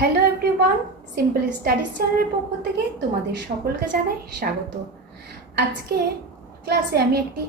Hello everyone, simple studies চ্যানেলের পক্ষ থেকে তোমাদের সকলকে জানাই স্বাগত। আজকে ক্লাসে আমি একটি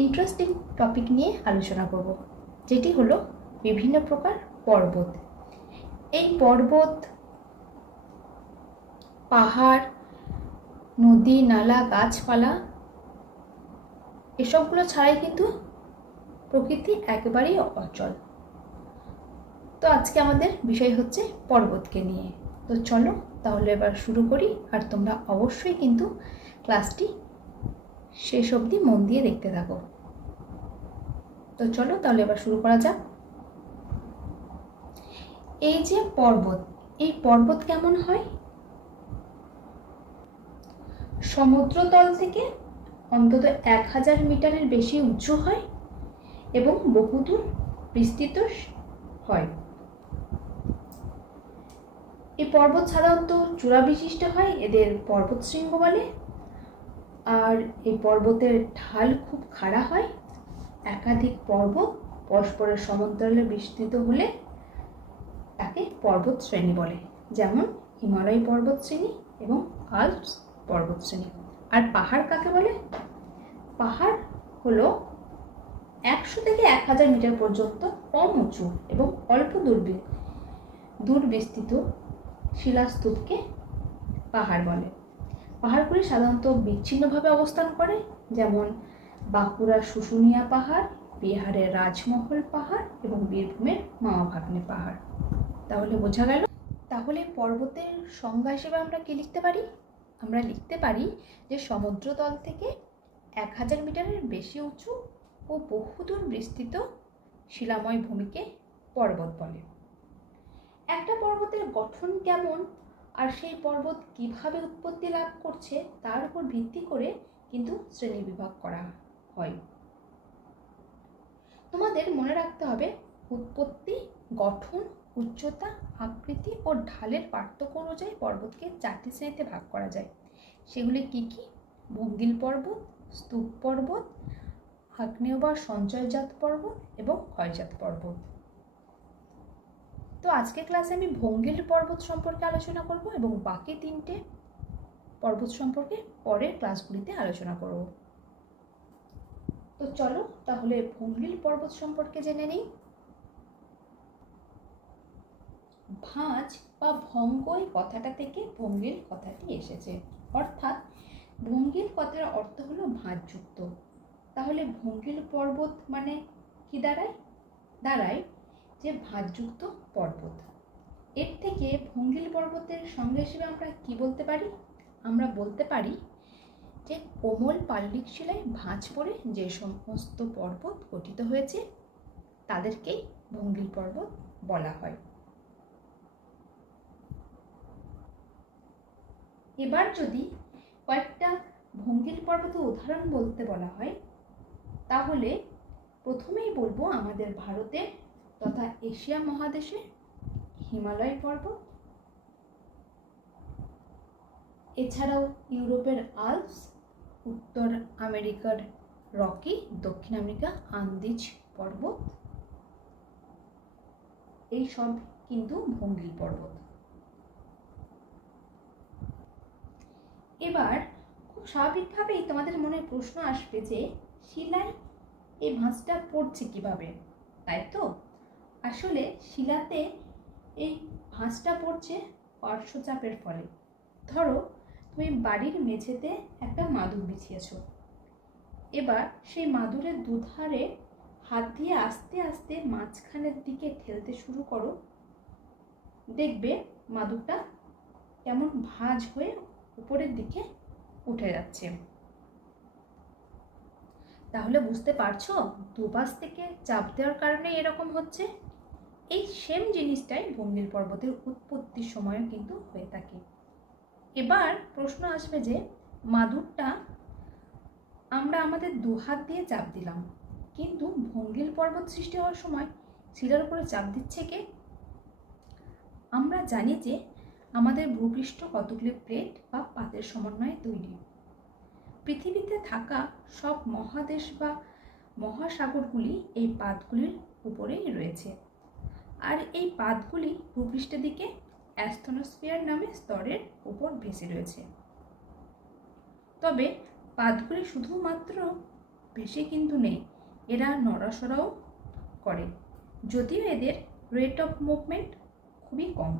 ইন্টারেস্টিং টপিক নিয়ে আলোচনা করব, যেটি হলো বিভিন্ন প্রকার পর্বত। এই পর্বত, পাহাড়, নদী, নালা, গাছপালা এসবগুলো ছাড়াই কিন্তু প্রকৃতি একেবারেই অচল। তো আজকে আমাদের বিষয় হচ্ছে পর্বতকে নিয়ে। তো চলো তাহলে এবার শুরু করি, আর তোমরা অবশ্যই কিন্তু ক্লাসটি শেষ অবধি মন দিয়ে দেখতে থাকো। তো চলো তাহলে এবার শুরু করা যাক। এই যে পর্বত, এই পর্বত কেমন হয়? সমুদ্রতল থেকে অন্তত 1000 মিটারের বেশি উঁচু হয় এবং বহুদূর বিস্তৃত হয়। এই পর্বত সাধারণত চূড়া বিশিষ্ট হয়, এদের পর্বত শৃঙ্গ বলে। আর এই পর্বতের ঢাল খুব খাড়া হয়। একাধিক পর্বত পরস্পরের সমান্তরালে বিস্তৃত হলে তাকে পর্বত শ্রেণী বলে, যেমন হিমালয় পর্বত শ্রেণী এবং আল্পস পর্বত শ্রেণী। আর পাহাড় কাকে বলে? পাহাড় হলো 100 থেকে 1000 মিটার পর্যন্ত কম উঁচু এবং অল্প দূর বিস্তৃত শিলাস্তূপকে পাহাড় বলে। পাহাড়গুলি সাধারণত বিচ্ছিন্নভাবে অবস্থান করে, যেমন বাঁকুড়ার শুশুনিয়া পাহাড়, বিহারের রাজমহল পাহাড় এবং বীরভূমের মামাভাগ্নে পাহাড়। তাহলে বোঝা গেল। তাহলে পর্বতের সংজ্ঞা হিসেবে আমরা কি লিখতে পারি? আমরা লিখতে পারি যে সমুদ্রতল থেকে 1000 মিটারের বেশি উঁচু ও বহুদূর বিস্তৃত শিলাময় ভূমিকে পর্বত বলে। একটা পর্বতের গঠন কেমন আর সেই পর্বত কিভাবে উৎপত্তি লাভ করছে তার উপর ভিত্তি করে কিন্তু শ্রেণীবিভাগ করা হয়। তোমাদের মনে রাখতে হবে, উৎপত্তি, গঠন, উচ্চতা, আকৃতি ও ঢালের পার্থক্য অনুযায়ী পর্বতকে 4টি শ্রেণীতে ভাগ করা যায়। সেগুলি কি কি? ভঙ্গিল পর্বত, স্তূপ পর্বত, আগ্নেয় বা সঞ্চয়জাত পর্বত এবং ক্ষয়জাত পর্বত। তো আজকের ক্লাসে আমি ভঙ্গিল পর্বত সম্পর্কে আলোচনা করব এবং বাকি 3টে পর্বত সম্পর্কে পরের ক্লাসগুলিতে আলোচনা করব। তো চলো তাহলে ভঙ্গিল পর্বত সম্পর্কে জেনে নিই। ভাঁজ বা ভঙ্গ এই কথাটা থেকে ভঙ্গিল কথাটি এসেছে, অর্থাৎ ভঙ্গিল কথার অর্থ হলো ভাঁজযুক্ত। তাহলে ভঙ্গিল পর্বত মানে কি দাঁড়ায় যে ভাঁজযুক্ত পর্বত। এর থেকে ভঙ্গিল পর্বতের সংজ্ঞা হিসেবে আমরা কি বলতে পারি? আমরা বলতে পারি যে কোমল পাললিক শিলায় ভাঁজ পড়ে যে সমস্ত পর্বত গঠিত হয়েছে তাদেরকেই ভঙ্গিল পর্বত বলা হয়। এবার যদি কয়েকটা ভঙ্গিল পর্বতের উদাহরণ বলতে বলা হয়, তাহলে প্রথমেই বলবো আমাদের ভারতের তথা এশিয়া মহাদেশে হিমালয় পর্বত, এছাড়াও ইউরোপের আল্পস, উত্তর আমেরিকার রকি, দক্ষিণ আমেরিকা আন্দিজ পর্বত, এই সব কিন্তু ভঙ্গিল পর্বত। এবার খুব স্বাভাবিকভাবেই তোমাদের মনে প্রশ্ন আসবে যে শিলায় এই ভাঁজটা পড়ছে কিভাবে, তাই তো? আসলে শিলাতে এই ভাঁজটা পড়ছে পার্শ্বচাপের ফলে। ধরো তুমি বাড়ির মেঝেতে একটা মাদুর বিছিয়েছ, এবার সেই মাদুরের দুধারে হাত দিয়ে আস্তে আস্তে মাঝখানের দিকে ঠেলতে শুরু করো, দেখবে মাদুরটা কেমন ভাঁজ হয়ে উপরের দিকে উঠে যাচ্ছে। তাহলে বুঝতে পারছো দুপাশ থেকে চাপ দেওয়ার কারণে এরকম হচ্ছে। এই সেম জিনিসটাই ভঙ্গিল পর্বতের উৎপত্তির সময়ও কিন্তু হয়ে থাকে। এবার প্রশ্ন আসবে যে মাদুরটা আমরা আমাদের দুহাত দিয়ে চাপ দিলাম, কিন্তু ভঙ্গিল পর্বত সৃষ্টি হওয়ার সময় শিলার উপরে চাপ দিচ্ছে কে? আমরা জানি যে আমাদের ভূপৃষ্ঠ কতগুলি প্লেট বা পাতের সমন্বয়ে তৈরি। পৃথিবীতে থাকা সব মহাদেশ বা মহাসাগরগুলি এই পাতগুলির উপরেই রয়েছে, আর এই পাতগুলি ভূপৃষ্ঠের দিকে অ্যাস্থনোস্ফিয়ার নামে স্তরের উপর ভেসে রয়েছে। তবে পাতগুলি শুধুমাত্র ভেসে কিন্তু নেই, এরা নড়াচড়াও করে, যদিও এদের রেট অফ মুভমেন্ট খুবই কম,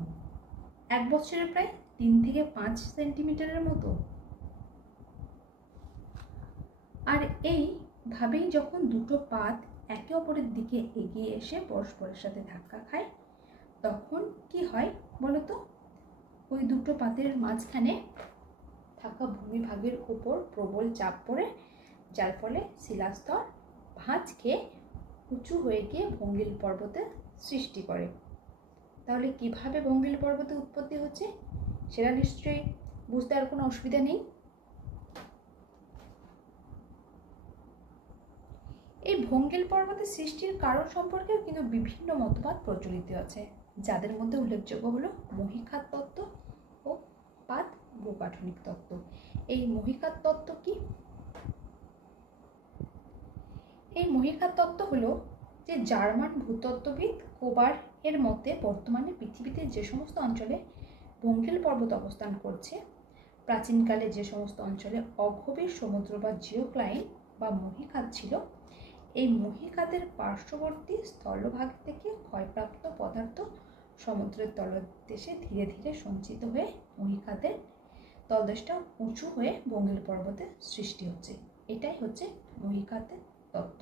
1 বছরে প্রায় 3 থেকে 5 সেন্টিমিটারের মতো। আর এইভাবেই যখন দুটো পাত একে অপরের দিকে এগিয়ে এসে পরস্পরের সাথে ধাক্কা খায়, তখন কি হয় বলতো? ওই দুটো পাতের মাঝখানে থাকা ভূমিভাগের উপর প্রবল চাপ পড়ে, যার ফলে শিলাস্তর ভাঁজ খেয়ে উঁচু হয়ে গিয়ে ভঙ্গিল পর্বতের সৃষ্টি করে। তাহলে কিভাবে ভঙ্গিল পর্বতের উৎপত্তি হচ্ছে সেটা নিশ্চয়ই বুঝতে আর কোনো অসুবিধা নেই। এই ভঙ্গিল পর্বতের সৃষ্টির কারণ সম্পর্কেও কিন্তু বিভিন্ন মতবাদ প্রচলিত আছে, যাদের মধ্যে উল্লেখযোগ্য হলো মহীখাত তত্ত্ব ও পাত ভূগাঠনিক তত্ত্ব। এই মহীখাত তত্ত্ব কি? এই মহীখাত তত্ত্ব হলো যে জার্মান ভূতত্ত্ববিদ কোবার এর মতে বর্তমানে পৃথিবীতে যে সমস্ত অঞ্চলে ভঙ্গিল পর্বত অবস্থান করছে, প্রাচীনকালে যে সমস্ত অঞ্চলে অগভীর সমুদ্র বা জিওক্লাইন বা মহীখাত ছিল, এই মহীখাতের পার্শ্ববর্তী স্থলভাগ থেকে ক্ষয়প্রাপ্ত পদার্থ সমুদ্রের তলদেশে ধীরে ধীরে সঞ্চিত হয়ে মহীখাতের তলদেশটা উঁচু হয়ে ভঙ্গিল পর্বতের সৃষ্টি হচ্ছে। এটাই হচ্ছে মহীখাতের তত্ত্ব।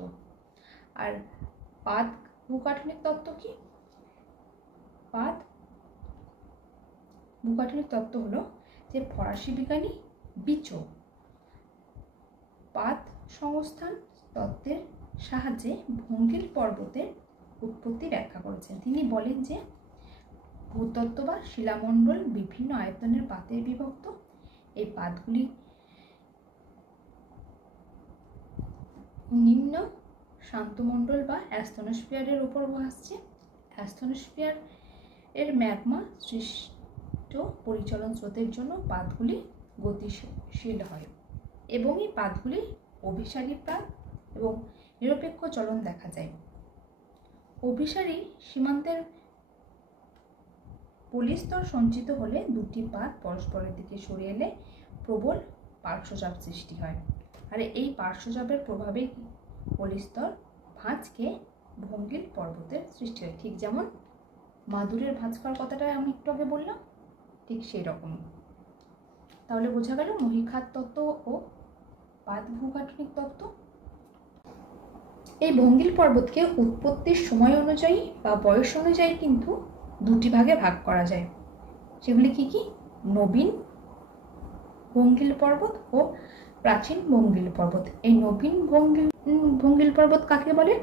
আর পাত ভূগাঠনিক তত্ত্ব কি? পাত ভূগাঠনিক তত্ত্ব হলো যে ফরাসি বিজ্ঞানী বিচো পাত সংস্থান তত্ত্বের সাহায্যে ভঙ্গিল পর্বতের উৎপত্তি ব্যাখ্যা করেছেন। তিনি বলেন যে ভূতত্ত্ব বা শিলামণ্ডল বিভিন্ন আয়তনের পাতে বিভক্ত। এই পাতগুলি নিম্ন শান্তমণ্ডল বা অ্যাস্থনোস্ফিয়ারের উপর ভাসছে। অ্যাস্থনোস্ফিয়ার এর ম্যাগমা সৃষ্ট পরিচলন স্রোতের জন্য পাতগুলি গতিশীল হয় এবং এই পাতগুলি অভিসারী পাত এবং নিরপেক্ষ চলন দেখা যায়। অভিসারী সীমান্তের পলিস্তর সঞ্চিত হলে দুটি পাত পরস্পরের দিকে সরে এলে প্রবল পার্শ্বচাপ সৃষ্টি হয়। আর এই পার্শ্বচাপের প্রভাবে পলিস্তর ভাঁজকে ভঙ্গিল পর্বতের সৃষ্টি হয়। ঠিক যেমন মাদুরের ভাঁজ খাওয়ার কথাটা আমি একটু আগে বললাম, ঠিক সেই রকম। তাহলে বোঝা গেল মহীখাত তত্ত্ব ও পাত ভূগাঠনিক তত্ত্ব। এই ভঙ্গিল পর্বতকে উৎপত্তির সময় অনুযায়ী বা বয়স অনুযায়ী কিন্তু দুটি ভাগে ভাগ করা যায়। সেগুলি কি কি? নবীন ভঙ্গিল পর্বত ও প্রাচীন ভঙ্গিল পর্বত। এই নবীন ভঙ্গিল পর্বত কাকে বলে?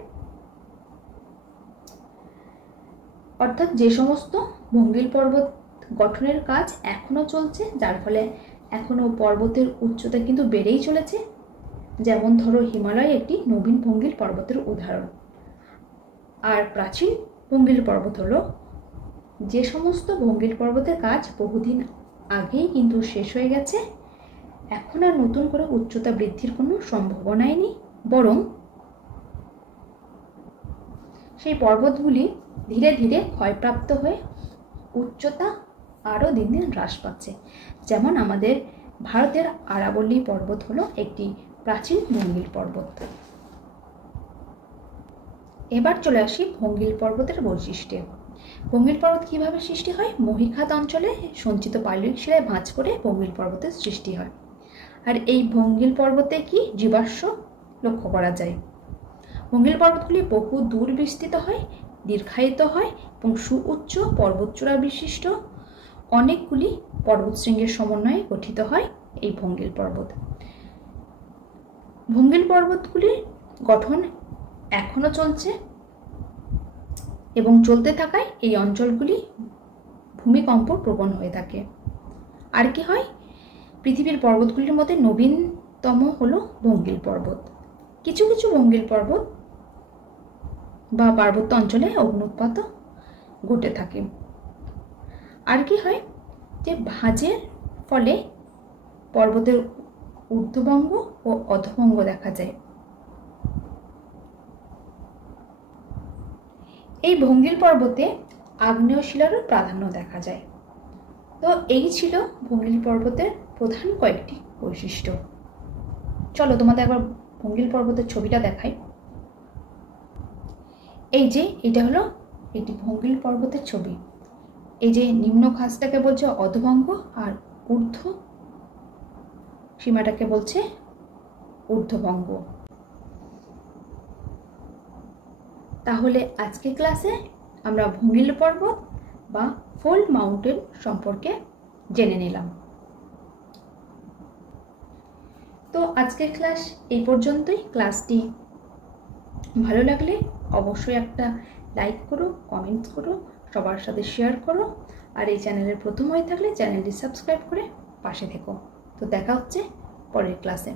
অর্থাৎ যে সমস্ত ভঙ্গিল পর্বত গঠনের কাজ এখনো চলছে, যার ফলে এখনো পর্বতের উচ্চতা কিন্তু বেড়েই চলেছে। যেমন ধরো হিমালয় একটি নবীন ভঙ্গিল পর্বতের উদাহরণ। আর প্রাচীন ভঙ্গিল পর্বত হলো যে সমস্ত ভঙ্গিল পর্বতের কাজ বহুদিন আগেই কিন্তু শেষ হয়ে গেছে, এখন আর নতুন করে উচ্চতা বৃদ্ধির কোনো সম্ভাবনাই নেই, বরং সেই পর্বতগুলি ধীরে ধীরে ক্ষয়প্রাপ্ত হয়ে উচ্চতা আরও দিন দিন হ্রাস পাচ্ছে। যেমন আমাদের ভারতের আরাবল্লী পর্বত হলো একটি প্রাচীন ভঙ্গিল পর্বত। এবার চলে আসি ভঙ্গিল পর্বতের বৈশিষ্ট্যে। ভঙ্গিল পর্বত কিভাবে সৃষ্টি হয়? মহীখাত অঞ্চলে সঞ্চিত পাললিক শিলায় ভাঁজ করে ভঙ্গিল পর্বতের সৃষ্টি হয়। আর এই ভঙ্গিল পর্বতে কি জীবাশ্ম লক্ষ্য করা যায়। ভঙ্গিল পর্বতগুলি বহু দূর বিস্তৃত হয়, দীর্ঘায়িত হয় এবং সুউচ্চ পর্বতচূড়া বিশিষ্ট অনেকগুলি পর্বতশৃঙ্গের সমন্বয়ে গঠিত হয় এই ভঙ্গিল পর্বত। ভঙ্গিল পর্বতগুলির গঠন এখনো চলছে এবং চলতে থাকায় এই অঞ্চলগুলি ভূমিকম্প প্রবণ হয়ে থাকে। আর কি হয়? পৃথিবীর পর্বতগুলির মধ্যে নবীনতম হলো ভঙ্গিল পর্বত। কিছু কিছু ভঙ্গিল পর্বত বা পার্বত্য অঞ্চলে অগ্ন্যুৎপাতও ঘটে থাকে। আর কি হয়? যে ভাঁজের ফলে পর্বতের ঊর্ধ্বভঙ্গ ও অধভঙ্গ দেখা যায়। এই ভঙ্গিল পর্বতে আগ্নেয় শিলারও প্রাধান্য দেখা যায়। তো এই ছিল ভঙ্গিল পর্বতের প্রধান কয়েকটি বৈশিষ্ট্য। চলো তোমাদের একবার ভঙ্গিল পর্বতের ছবিটা দেখাই। এই যে এটা হলো একটি ভঙ্গিল পর্বতের ছবি। এই যে নিম্ন খাসটাকে বলছে অধভঙ্গ আর ঊর্ধ্ব সীমাটাকে বলছে ঊর্ধ্বভঙ্গ। তাহলে আজকে ক্লাসে আমরা ভঙ্গিল পর্বত বা ফোল্ড মাউন্টেন সম্পর্কে জেনে নিলাম। তো আজকের ক্লাস এই পর্যন্তই। ক্লাসটি ভালো লাগলে অবশ্যই একটা লাইক করো, কমেন্টস করো, সবার সাথে শেয়ার করো, আর এই চ্যানেলের প্রথম হয়ে থাকলে চ্যানেলটি সাবস্ক্রাইব করে পাশে থেকো। তো দেখা হচ্ছে পরের ক্লাসে।